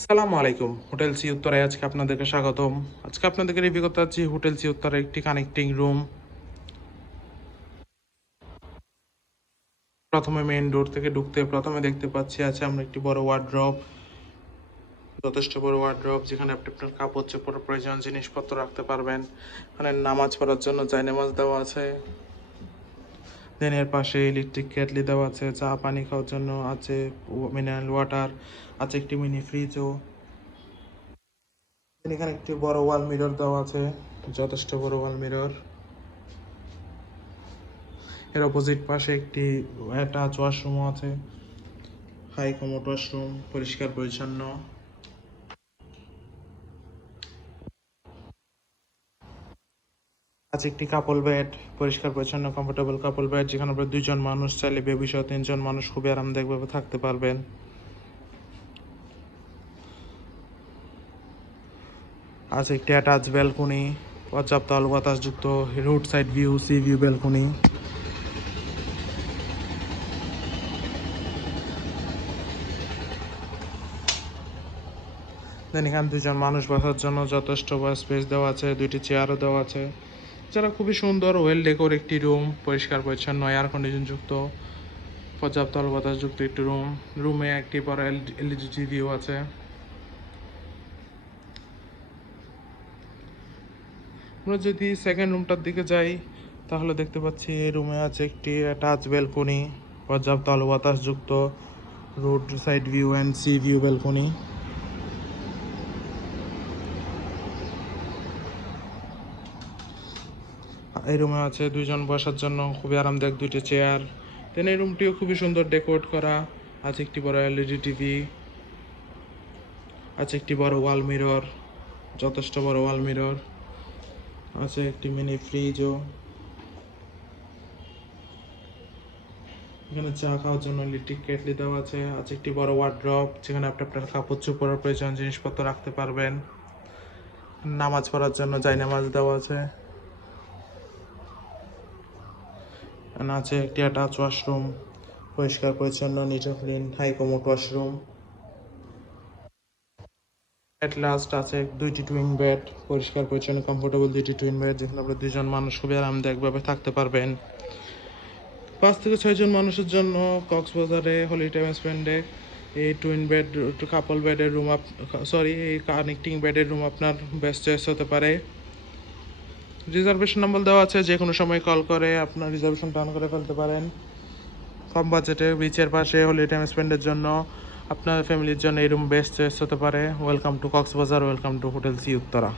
সালামু আলাইকুম, hotel sea উত্তরায় আজকে আপনাদেরকে স্বাগতম। আজকে আপনাদেরকে রিভিউ করতে যাচ্ছি হোটেল সি উত্তরের একটি কানেক্টিং রুম প্রথমে মেইন ডোর থেকে ঢুকতে, প্রথমে দেখতে পাচ্ছি আছে আমরা একটি বড় ওয়ার্ড্রপ যথেষ্ট বড় ওয়ার্ড্রপ যেখানে আপনি আপনার কাপড় চোপড় প্রয়োজন জিনিসপত্র রাখতে পারবেন। এখানে নামাজ পড়ার জন্য চাই নামাজ দেওয়া আছে। দেন এর পাশে ইলেকট্রিক কেটলি দেওয়া আছে, চা পানি খাওয়ার জন্য আছে মিনারেল ওয়াটার আছে একটি মিনি ফ্রিজও এখানে একটি বড় ওয়াল মিরর দেওয়া আছে, যথেষ্ট বড় ওয়াল মিরর এর অপোজিট পাশে একটি অ্যাটাচ ওয়াশরুমও আছে হাই কমোড ওয়াশরুম পরিষ্কার, পরিচ্ছন্ন। আছে একটি কাপল বেড পরিষ্কার, পরিচ্ছন্ন কমফোর্টেবল কাপল বেড যেখানে আপনার দুইজন মানুষ চাইলে বেবি সহ তিনজন মানুষ খুবই আরামদায়কভাবে থাকতে পারবেন। আছে একটি অ্যাটাচ ব্যালকনি পর্যাপ্ত আলো বাতাসযুক্ত road side view sea view balcony দেন এখানে দুজন মানুষ বসার জন্য যথেষ্ট স্পেস দেওয়া আছে, দুইটি চেয়ারও দেওয়া আছে। যারা খুবই সুন্দর ওয়েল ডেকোর একটি রুম পরিষ্কার, পরিচ্ছন্ন এয়ার কন্ডিশন যুক্ত, পর্যাপ্ত আলো বাতাসযুক্ত একটি রুম রুমে একটি বড় এলইডি টিভিও আছে। আমরা যদি সেকেন্ড রুমটার দিকে যাই, তাহলে দেখতে পাচ্ছি এই রুমে আছে একটি টাচ ব্যালকনি পর্যাপ্ত আলো বাতাসযুক্ত road side view and sea view balcony এই রুমে আছে দুইজন বসার জন্য খুবই আরামদায়ক দুইটি চেয়ার। দেন এই রুমটিও খুবই সুন্দর ডেকোরেট করা। আছে একটি বড় এলইডি টিভি আছে একটি বড় ওয়াল মিরর যথেষ্ট বড় ওয়াল মিরর আছে একটি মিনি ফ্রিজও এখানে চা খাওয়ার জন্য ইলেকট্রিক কেটলি দেওয়া আছে। আছে একটি বড় ওয়ার্ড্রপ যেখানে আপনি আপনার কাপড় চোপড়ের প্রয়োজন জিনিসপত্র রাখতে পারবেন। নামাজ পড়ার জন্য যাই নামাজ দেওয়া আছে। এখানে আছে একটি অ্যাটাচ ওয়াশরুম পরিষ্কার, পরিচ্ছন্ন neat clean high commode washroom at last আছে দুইটি টুইন বেড পরিষ্কার, পরিচ্ছন্ন কমফোর্টেবল দুইটি টুইন বেড যেখানে আপনি দুইজন মানুষ খুবই আরামদায়কভাবে থাকতে পারবেন। পাঁচ থেকে ছয়জন মানুষের জন্য কক্সবাজারে হলিডে স্পেন্ডে এই টুইন বেড কাপল বেডের রুম আপ সরি এই কানেক্টিং বেডের রুম আপনার বেস্ট চয়েস হতে পারে। রিজার্ভেশন নাম্বার দেওয়া আছে যে কোনো সময় কল করে, আপনার রিজার্ভেশন প্ল্যান করে ফেলতে পারেন। কম বাজেটে বিচের পাশে হলিডে টাইম স্পেন্ডের জন্য আপনার ফ্যামিলির জন্য এই রুম বেস্ট চয়েস হতে পারে। Welcome to Cox's Bazar welcome to hotel sea Uttara.